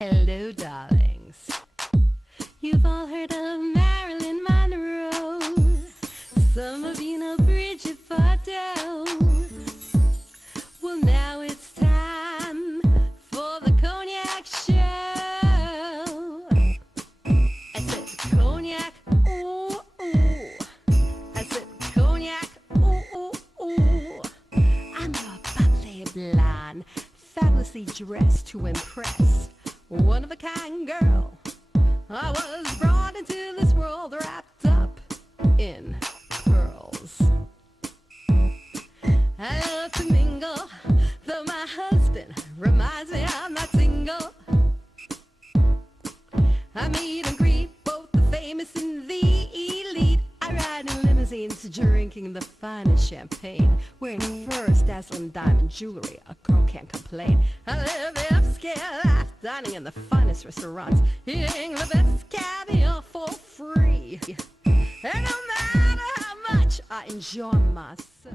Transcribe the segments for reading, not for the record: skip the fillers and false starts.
Hello, darlings. You've all heard of Marilyn Monroe. Some of you know Bridget Bardot. Well, now it's time for the Cognac show. I said Cognac, ooh, ooh. I said Cognac, ooh, ooh, ooh. I'm a bubbly blonde, fabulously dressed to impress. One of a kind girl. I was brought into this world wrapped up in pearls. I love to mingle, though my husband reminds me I'm not single. I meet and greet both the famous and the elite. I ride in limousines, drinking the finest champagne, wearing furs, dazzling diamond jewelry. A girl can't complain. I live the upscale life, dining in the finest restaurants, eating the best caviar for free. And no matter how much I enjoy myself.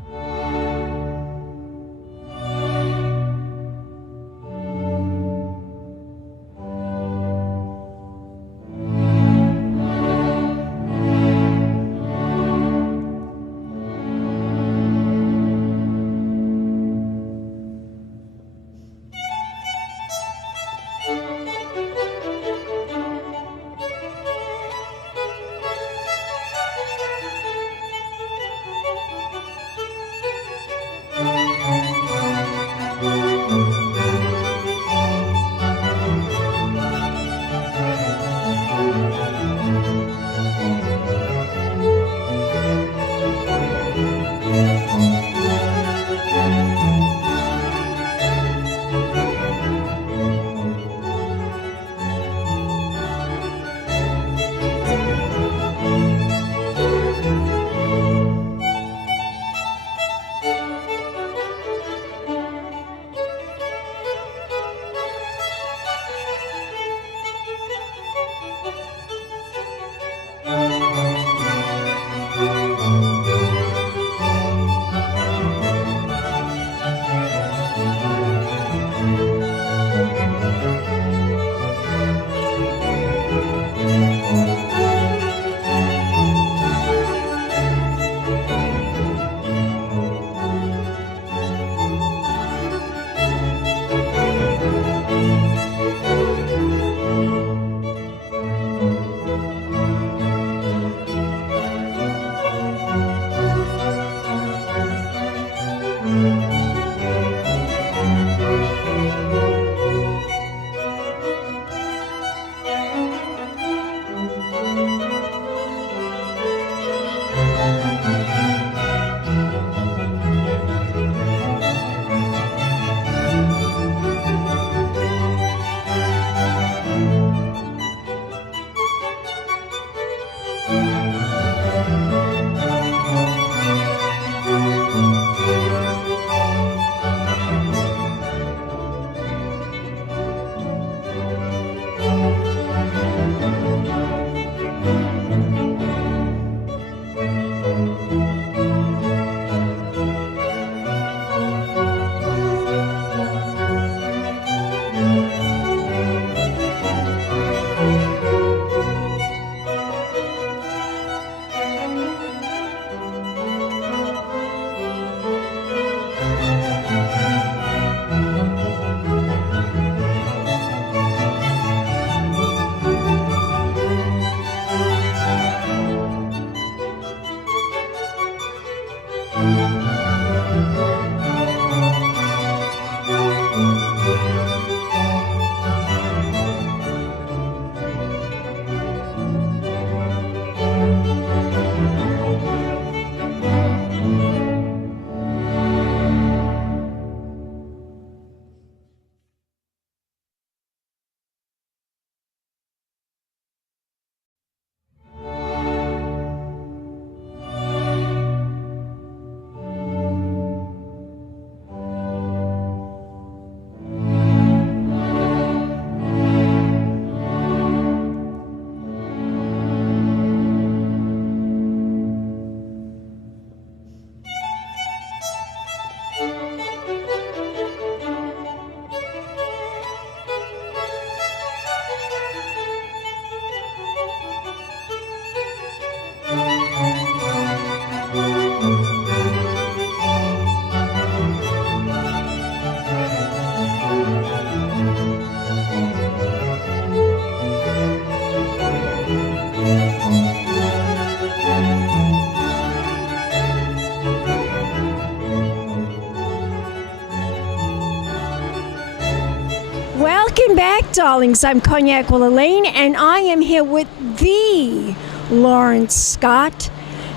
Welcome back, darlings. I'm Cognac Wellerlane, and I am here with the Lawrence Scott.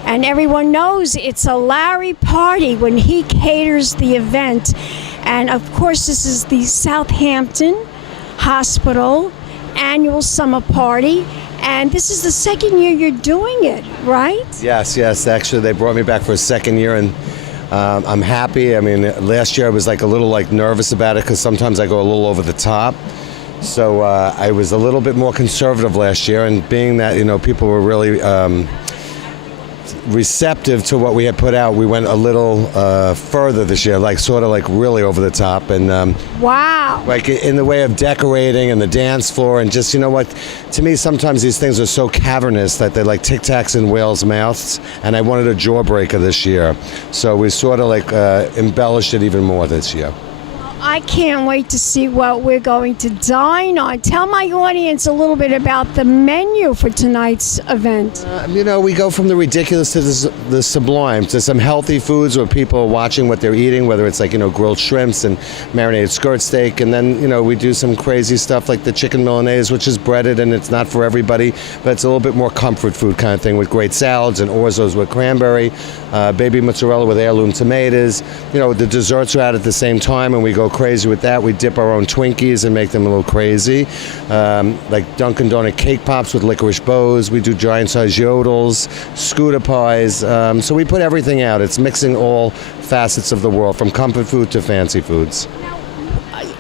And everyone knows it's a Larry party when he caters the event. And of course, this is the Southampton Hospital annual summer party. And this is the second year you're doing it, right? Yes. Actually, they brought me back for a second year, and I'm happy. I mean, last year I was a little nervous about it because sometimes I go a little over the top. So I was a little bit more conservative last year, and being that people were really receptive to what we had put out, we went a little further this year, really over the top, and wow, in the way of decorating and the dance floor, and just to me sometimes these things are so cavernous that they're like Tic Tacs in whales' mouths, and I wanted a jawbreaker this year, so we sort of embellished it even more this year. I can't wait to see what we're going to dine on. Tell my audience a little bit about the menu for tonight's event. We go from the ridiculous to the sublime, to some healthy foods where people are watching what they're eating, whether it's grilled shrimps and marinated skirt steak, and then we do some crazy stuff like the chicken Milanese, which is breaded and it's not for everybody, but it's a little bit more comfort food kind of thing with great salads and orzos with cranberry, baby mozzarella with heirloom tomatoes. The desserts are out at the same time, and we go crazy with that. We dip our own Twinkies and make them a little crazy, like Dunkin' Donut cake pops with licorice bows. We do giant size yodels, scooter pies. So we put everything out. It's mixing all facets of the world, from comfort food to fancy foods.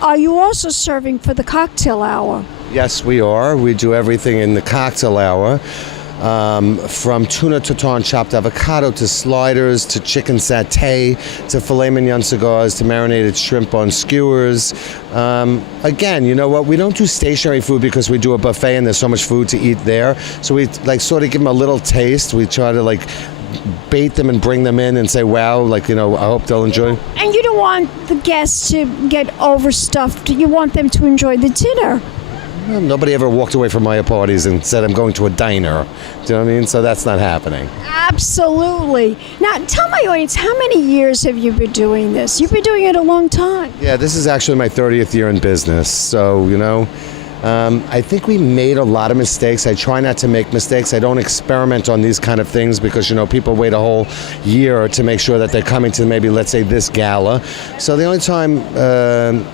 Are you also serving for the cocktail hour? Yes, we are. We do everything in the cocktail hour. From tuna tartare chopped avocado to sliders to chicken satay to filet mignon cigars to marinated shrimp on skewers. Again, you know what? We don't do stationary food because we do a buffet and there's so much food to eat there. So we sort of give them a little taste. We try to bait them and bring them in and say, wow, I hope they'll enjoy. And you don't want the guests to get overstuffed. You want them to enjoy the dinner. Well, nobody ever walked away from my parties and said, I'm going to a diner. Do you know what I mean? So that's not happening. Absolutely. Now, tell my audience, how many years have you been doing this? You've been doing it a long time. Yeah, this is actually my 30th year in business. So, I think we made a lot of mistakes. I try not to make mistakes. I don't experiment on these kind of things because, people wait a whole year to make sure that they're coming to maybe, let's say, this gala. So the only time...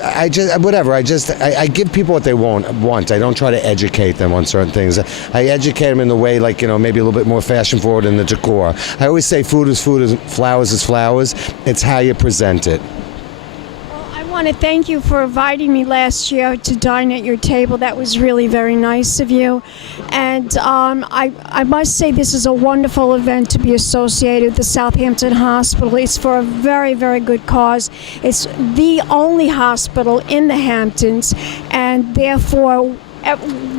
I give people what they want. I don't try to educate them on certain things. I educate them in the way, maybe a little bit more fashion forward in the decor. I always say food is flowers is flowers. It's how you present it. I want to thank you for inviting me last year to dine at your table. That was really very nice of you. And I must say this is a wonderful event to be associated with the Southampton Hospital. It's for a very, very good cause. It's the only hospital in the Hamptons, and therefore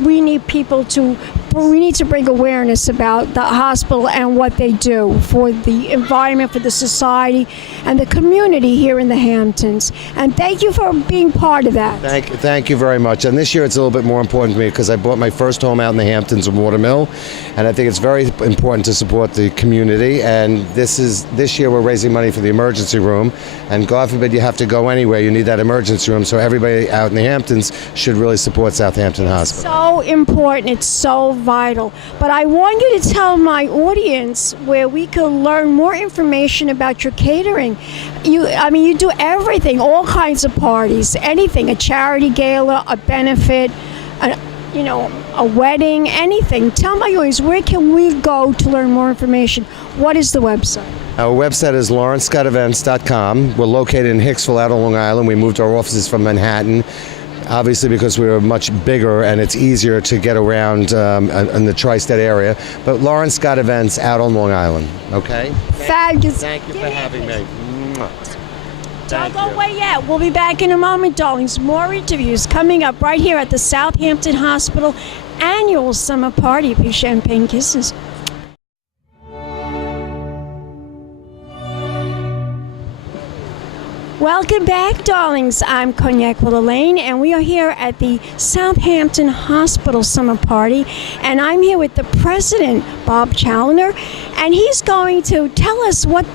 we need to bring awareness about the hospital and what they do for the environment, for the society, and the community here in the Hamptons. And thank you for being part of that. Thank you very much. And this year it's a little bit more important to me because I bought my first home out in the Hamptons in Watermill, and I think it's very important to support the community. And this year we're raising money for the emergency room, and God forbid you have to go anywhere, you need that emergency room. So everybody out in the Hamptons should really support Southampton Hospital. So important. It's so vital. But I want you to tell my audience where we can learn more information about your catering. You do everything, all kinds of parties, anything, a charity gala, a benefit, a wedding, anything. Tell my audience, where can we go to learn more information? What is the website? Our website is lawrencescottevents.com. We're located in Hicksville out on Long Island. We moved our offices from Manhattan, obviously because we were much bigger and it's easier to get around in the tri-state area. But Lawrence Scott Events out on Long Island, okay? Fabulous. Thank you for having me. Don't go away yet. We'll be back in a moment, darlings. More interviews coming up right here at the Southampton Hospital annual summer party. Big champagne kisses. Welcome back, darlings. I'm Cognac Wellerlane, and we are here at the Southampton Hospital Summer Party, and I'm here with the president, Bob Chaloner, and he's going to tell us what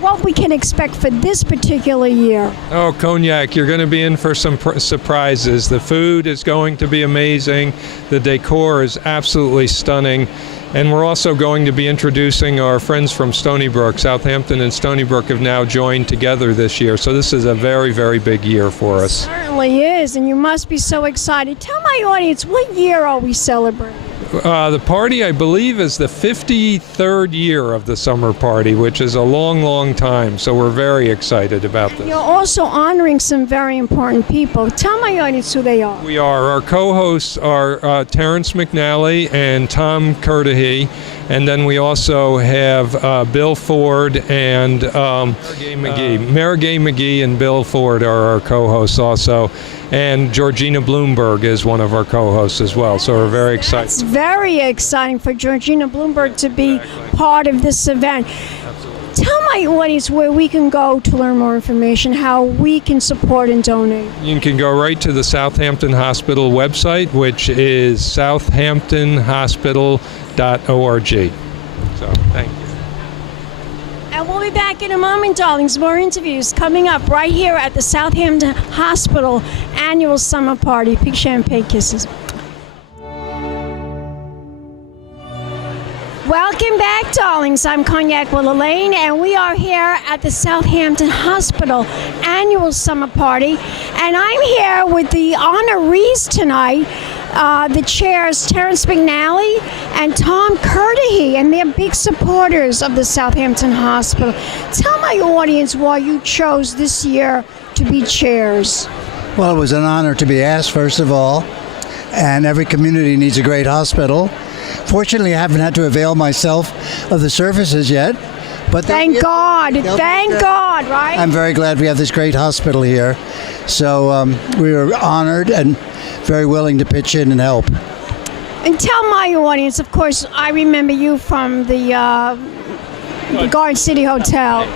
what we can expect for this particular year. Oh, Cognac, you're going to be in for some surprises. The food is going to be amazing. The decor is absolutely stunning. And we're also going to be introducing our friends from Stony Brook. Southampton and Stony Brook have now joined together this year. So this is a very, very big year for us. It certainly is, and you must be so excited. Tell my audience, what year are we celebrating? The party, I believe, is the 53rd year of the summer party, which is a long, long time. So we're very excited about this. You're also honoring some very important people. Tell my audience who they are. We are. Our co-hosts are Terrence McNally and Tom Kirdahy. And then we also have Bill Ford and Mayor Gay McGee and Bill Ford are our co-hosts also. And Georgina Bloomberg is one of our co-hosts as well. So we're very excited. It's very exciting for Georgina Bloomberg to be part of this event. Tell my audience where we can go to learn more information, how we can support and donate. You can go right to the Southampton Hospital website, which is southamptonhospital.org. So, thank you. And we'll be back in a moment, darlings. More interviews coming up right here at the Southampton Hospital annual summer party. Big champagne kisses. Welcome back, darlings. I'm Cognac Wellerlane, and we are here at the Southampton Hospital annual summer party. And I'm here with the honorees tonight, the chairs Terrence McNally and Tom Kirdahy, and they're big supporters of the Southampton Hospital. Tell my audience why you chose this year to be chairs. Well, it was an honor to be asked, first of all, and every community needs a great hospital. Fortunately, I haven't had to avail myself of the services yet. But thank God, right? I'm very glad we have this great hospital here. So we were honored and very willing to pitch in and help. And tell my audience, of course, I remember you from the Garden City Hotel.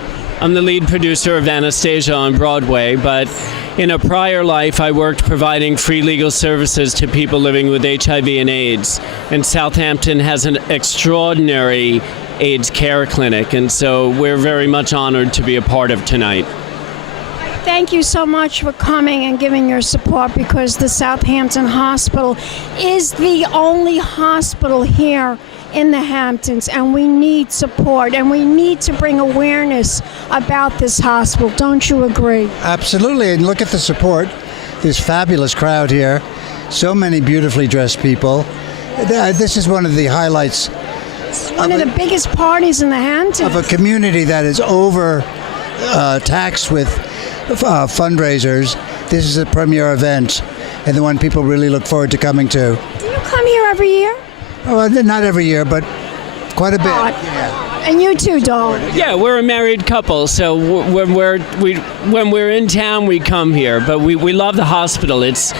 I'm the lead producer of Anastasia on Broadway, but in a prior life, I worked providing free legal services to people living with HIV and AIDS. And Southampton has an extraordinary AIDS care clinic, and so we're very much honored to be a part of tonight. Thank you so much for coming and giving your support, because the Southampton Hospital is the only hospital here in the Hamptons, and we need support, and we need to bring awareness about this hospital. Don't you agree? Absolutely, and look at the support. This fabulous crowd here. So many beautifully dressed people. This is one of the highlights. It's one of the biggest parties in the Hamptons. Of a community that is taxed with fundraisers. This is a premier event, and the one people really look forward to coming to. Do you come here every year? Oh, not every year, but quite a bit. Yeah. And you too, Dawn. Yeah, we're a married couple, so when we're in town, we come here. But we love the hospital. It's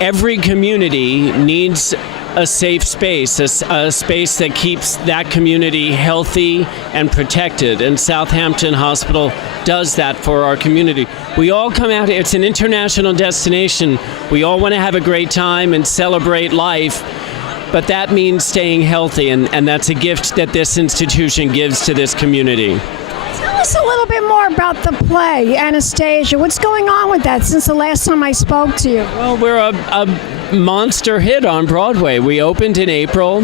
every community needs a safe space, a space that keeps that community healthy and protected. And Southampton Hospital does that for our community. We all come out. It's an international destination. We all want to have a great time and celebrate life. But that means staying healthy, and that's a gift that this institution gives to this community. Tell us a little bit more about the play, Anastasia. What's going on with that since the last time I spoke to you? Well, we're a monster hit on Broadway. We opened in April.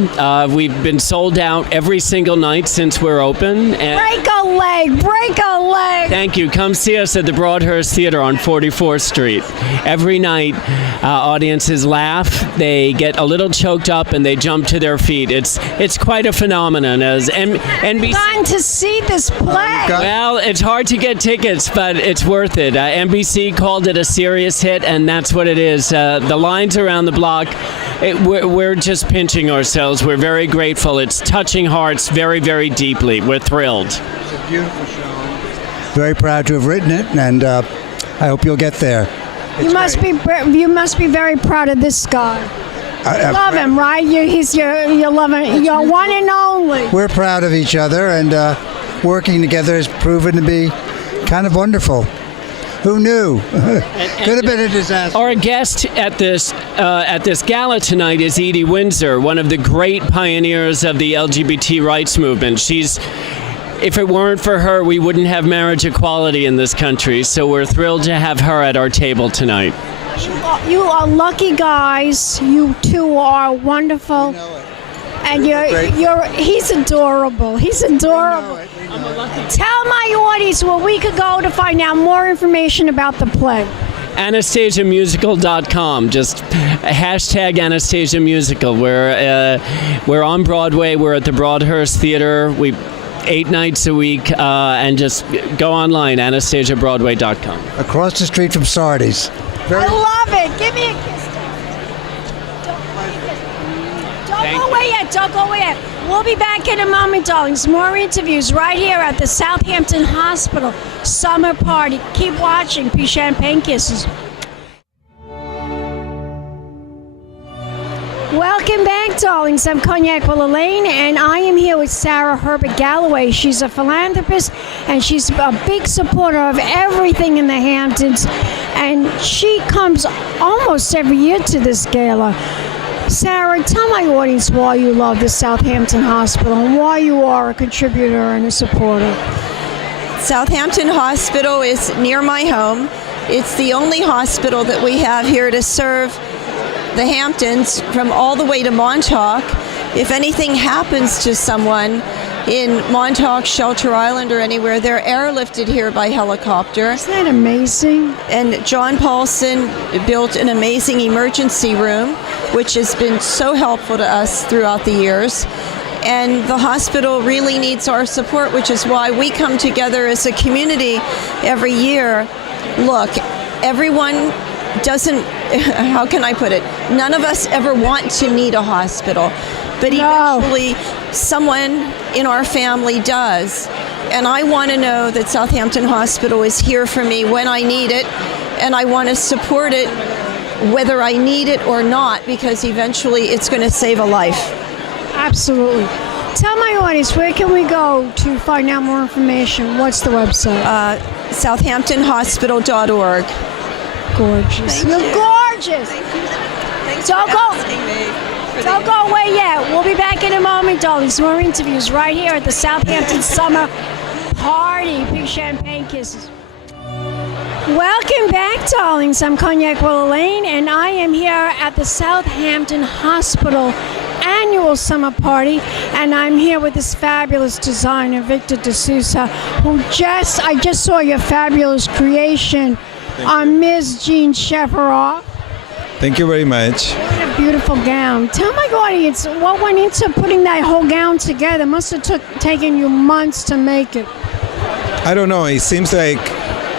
We've been sold out every single night since we're open. And break a leg, break a leg. Thank you. Come see us at the Broadhurst Theater on 44th Street. Every night, audiences laugh, they get a little choked up, and they jump to their feet. It's quite a phenomenon. As NBC. Gone to see this play. Well, it's hard to get tickets, but it's worth it. NBC called it a serious hit, and that's what it is. The lines around the block, we're just pinching ourselves. We're very grateful. It's touching hearts very, very deeply. We're thrilled. It's a beautiful show. Very proud to have written it, and I hope you'll get there. You must be very proud of this guy. You love him, right? He's your lover, your one and only. We're proud of each other, and working together has proven to be kind of wonderful. Who knew? Could have been a disaster. Our guest at this gala tonight is Edie Windsor, one of the great pioneers of the LGBT rights movement. She's if it weren't for her, we wouldn't have marriage equality in this country. So we're thrilled to have her at our table tonight. You are lucky guys. You two are wonderful. And he's adorable. He's adorable. Tell my audience where we could go to find out more information about the play. AnastasiaMusical.com. Just hashtag Anastasia Musical. We're on Broadway. We're at the Broadhurst Theater. 8 nights a week, and just go online, AnastasiaBroadway.com. Across the street from Sardi's. I love it. Give me a kiss. Don't go away yet. Don't go away yet. We'll be back in a moment, darlings. More interviews right here at the Southampton Hospital Summer Party. Keep watching. Peace, champagne kisses. Welcome back, darlings. I'm Cognac Wellerlane, and I am here with Sarah Harbach Galloway. She's a philanthropist, and she's a big supporter of everything in the Hamptons, and she comes almost every year to this gala. Sarah, tell my audience why you love the Southampton Hospital and why you are a contributor and a supporter. Southampton Hospital is near my home. It's the only hospital that we have here to serve the Hamptons from all the way to Montauk. If anything happens to someone in Montauk, Shelter Island, or anywhere, they're airlifted here by helicopter. Isn't that amazing? And John Paulson built an amazing emergency room, which has been so helpful to us throughout the years. And the hospital really needs our support, which is why we come together as a community every year. Look, everyone doesn't, how can I put it? None of us ever want to need a hospital, but eventually someone in our family does. And I want to know that Southampton Hospital is here for me when I need it, and I want to support it whether I need it or not, because eventually it's going to save a life. Absolutely. Tell my audience, where can we go to find out more information? What's the website? SouthamptonHospital.org. Gorgeous. You're gorgeous. Don't go away yet. We'll be back in a moment, darlings. More interviews right here at the Southampton Summer Party. Big champagne kisses. Welcome back, darlings. I'm Cognac Wellerlane, and I am here at the Southampton Hospital annual summer party, and I'm here with this fabulous designer, Victor D'Souza, who I just saw your fabulous creation on Ms. Jean Chevre. Thank you very much. What a beautiful gown. Tell my audience what went into putting that whole gown together. It must have taken you months to make it. I don't know, it seems like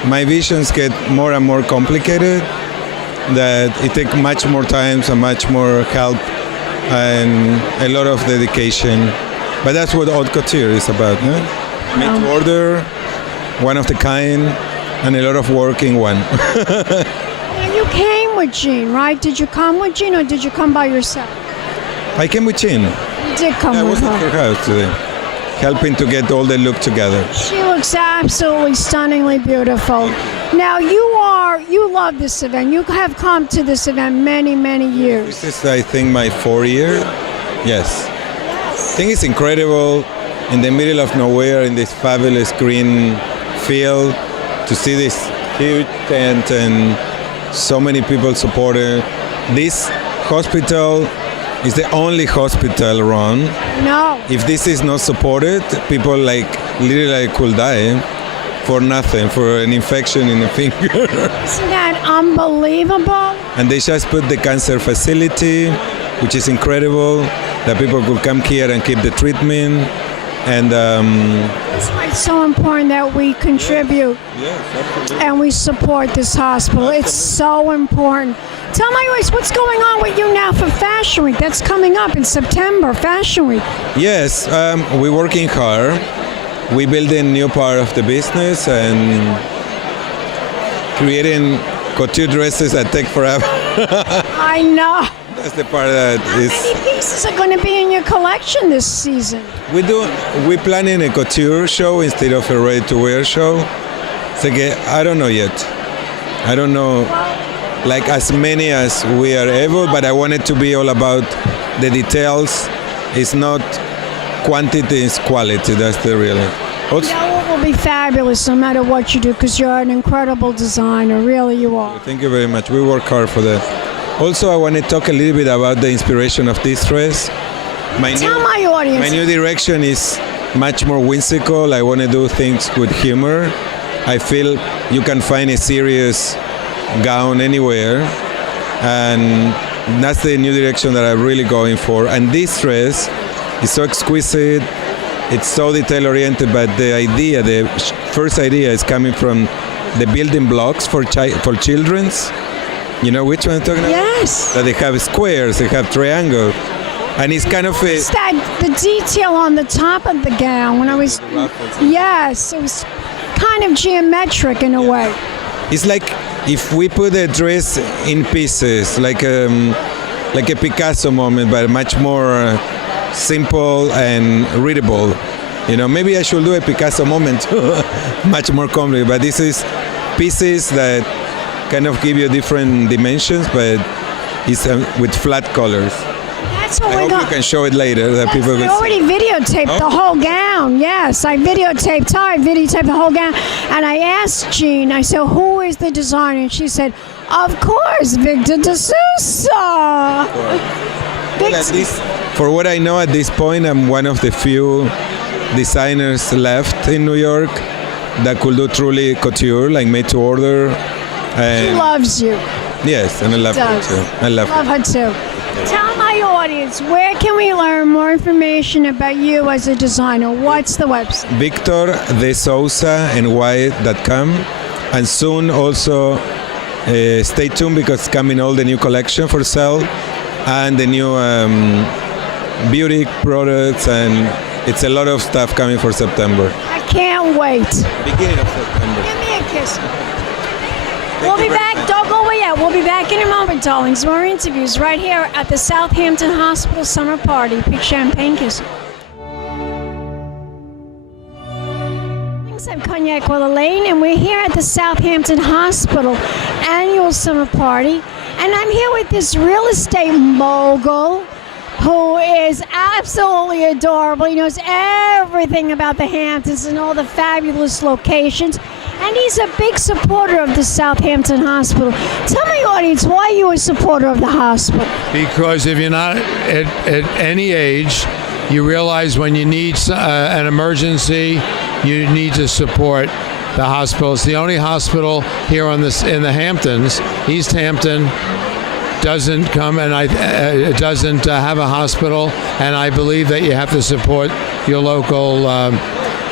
my visions get more and more complicated, that it takes much more time and much more help and a lot of dedication. But that's what haute couture is about, no? Made to order, one of the kind, and a lot of work in one. And you came with Jean, right? Did you come with Jean or did you come by yourself? I came with Jean. You did come with her. I was at her house today, helping to get all the look together. She looks absolutely stunningly beautiful. Now you love this event. You have come to this event many, many years. This is, I think, my 4th year. Yes. I think it's incredible in the middle of nowhere in this fabulous green field to see this huge tent and so many people supported. This hospital is the only hospital around. No. If this is not supported, people literally could die for nothing, for an infection in the finger. Isn't that unbelievable? And they just put the cancer facility, which is incredible, that people could come here and keep the treatment. And that's why it's so important that we contribute and we support this hospital. It's so important. Tell my audience what's going on with you now for Fashion Week. That's coming up in September, Fashion Week. Yes, we're working hard. We build a new part of the business and creating couture dresses that take forever. I know. That's the part that is. How many pieces are going to be in your collection this season? We're planning a couture show instead of a ready-to-wear show. So I don't know yet. I don't know, like as many as we are able, but I want it to be all about the details. It's not quantity, it's quality. That's the real. Also, It will be fabulous no matter what you do because you're an incredible designer. Really, you are. thank you very much. We work hard for that. Also, I want to talk a little bit about the inspiration of this dress. Tell my audience. My new direction is much more whimsical. I want to do things with humor. I feel you can find a serious gown anywhere, and that's the new direction that I'm really going for. And this dress is so exquisite. It's so detail-oriented, but the first idea is coming from the building blocks for children's. You know which one I'm talking about? Yes. That they have squares, they have triangles, and it's kind of a... It's the detail on the top of the gown. When I was, yes, it was kind of geometric in a way. It's like if we put a dress in pieces, like a Picasso moment, but much more simple and readable. You know, maybe I should do a Picasso moment, much more complicated. But this is pieces that kind of give you different dimensions, but it's with flat colors. That's what I hope you can show it later that people I will already see. videotaped the whole videotaped. Yes, I videotaped the whole gown. And I asked Jean, I said, who is the designer? And she said, of course, Victor de Sousa. For what I know at this point, I'm one of the few designers left in New York that could do truly couture, like made to order. She loves you. Yes, and I love her too. I love her too. Tell my audience, where can we learn more information about you as a designer? What's the website? VictorDeSousaNY.com. And soon also stay tuned because it's coming all the new collection for sale and the new beauty products, and it's a lot of stuff coming for September. I can't wait. Beginning of September. Give me a kiss. We'll be back. Don't go away yet. We'll be back in a moment, darlings. More interviews right here at the Southampton Hospital Summer Party. Big champagne kiss. I'm Cognac Wellerlane, and we're here at the Southampton Hospital annual summer party. And I'm here with this real estate mogul who is absolutely adorable. He knows everything about the Hamptons and all the fabulous locations. And he's a big supporter of the Southampton Hospital. Tell my audience why you're a supporter of the hospital. Because if you're not at any age, you realize when you need an emergency, you need to support the hospital. It's the only hospital here in the Hamptons. East Hampton doesn't come and doesn't have a hospital, and I believe that you have to support your local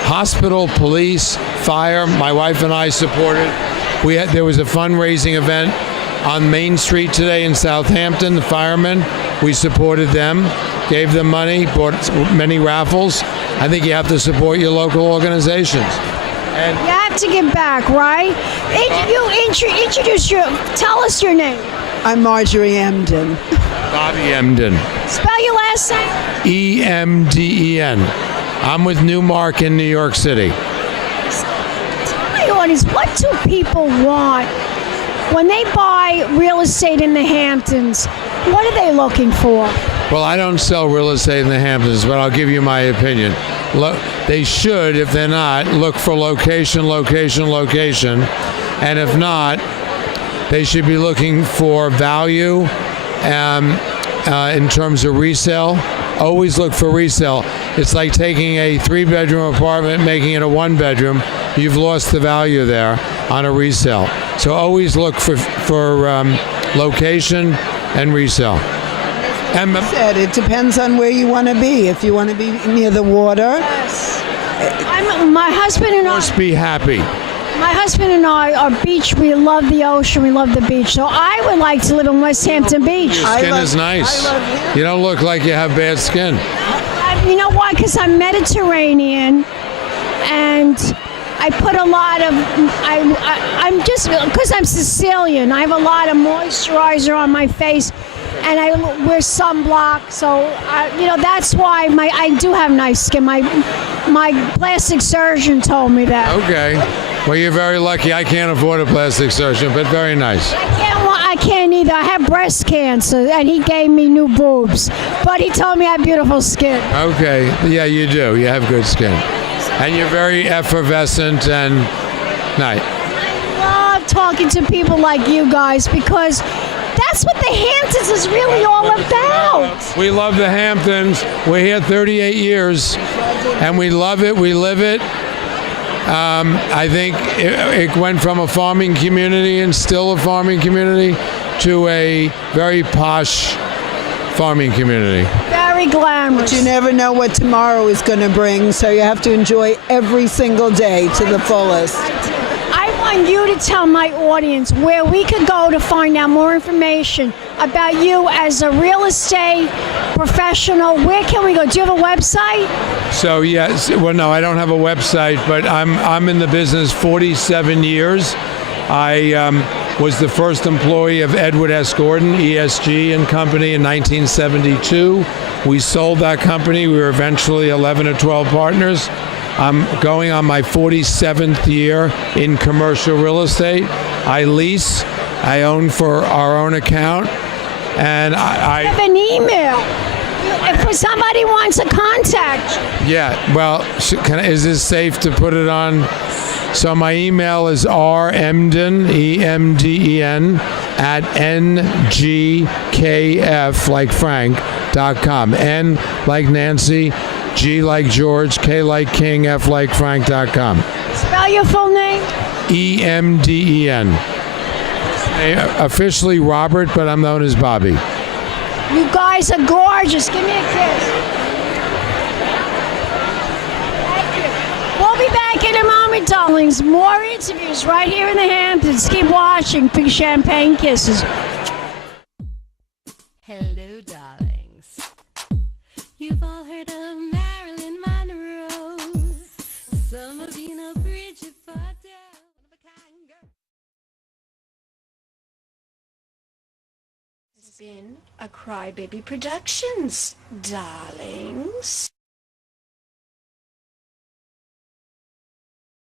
hospital, police, fire. My wife and I supported. There was a fundraising event on Main Street today in Southampton. The firemen, we supported them, gave them money, bought many raffles. I think you have to support your local organizations. And you have to give back, right? Tell us your name. I'm Marjorie Emden. Bobby Emden. Spell your last name. E-M-D-E-N. I'm with Newmark in New York City. Tell my audience, what do people want when they buy real estate in the Hamptons? What are they looking for? Well, I don't sell real estate in the Hamptons, but I'll give you my opinion. They should, if they're not, look for location, location, location. And if not, they should be looking for value in terms of resale. Always look for resale. It's like taking a 3-bedroom apartment, making it a 1-bedroom. You've lost the value there on a resale. So always look for location and resale. And it depends on where you want to be. If you want to be near the water. Yes. My husband and I. Must be happy. My husband and I are beach. We love the ocean. We love the beach. So I would like to live in West Hampton Beach. Your skin is nice. You don't look like you have bad skin. You know why? Because I'm Mediterranean, and I put a lot of. I'm just because I'm Sicilian. I have a lot of moisturizer on my face, and I wear sunblock. So that's why I do have nice skin. My plastic surgeon told me that. Okay. Well, you're very lucky. I can't afford a plastic surgeon, but very nice. I can't either. I have breast cancer, and he gave me new boobs. But he told me I have beautiful skin. Okay. Yeah, you do. You have good skin. So and you're very effervescent and nice. I love talking to people like you guys because that's what the Hamptons is really all about. We love the Hamptons. We're here 38 years, and we love it. We live it. I think it went from a farming community and still a farming community to a very posh farming community. Very glamorous. But you never know what tomorrow is going to bring, so you have to enjoy every single day to the fullest. I want you to tell my audience where we could go to find out more information about you as a real estate professional. Where can we go? Do you have a website? So yes, well, no, I don't have a website, but I'm in the business 47 years. I was the first employee of Edward S. Gordon, ESG and Company in 1972. We sold that company. We were eventually 11 or 12 partners. I'm going on my 47th year in commercial real estate. I lease. I own for our own account. And I have an email. If somebody wants to contact you. Yeah, well, is this safe to put it on? So my email is remden, E-M-D-E-N, at ngkf, like Frank.com. N like Nancy, G like George, K like King, F like Frank.com. Spell your full name? E-M-D-E-N. Officially Robert, but I'm known as Bobby. You guys are gorgeous. Give me a kiss. Thank you. We'll be back in a moment, darlings. More interviews right here in the Hamptons. Keep watching. Big champagne kisses. Hello, darlings. You've all heard of Marilyn Monroe. Some of you know Bridget Fardell. It's been a Crybaby Productions, darlings.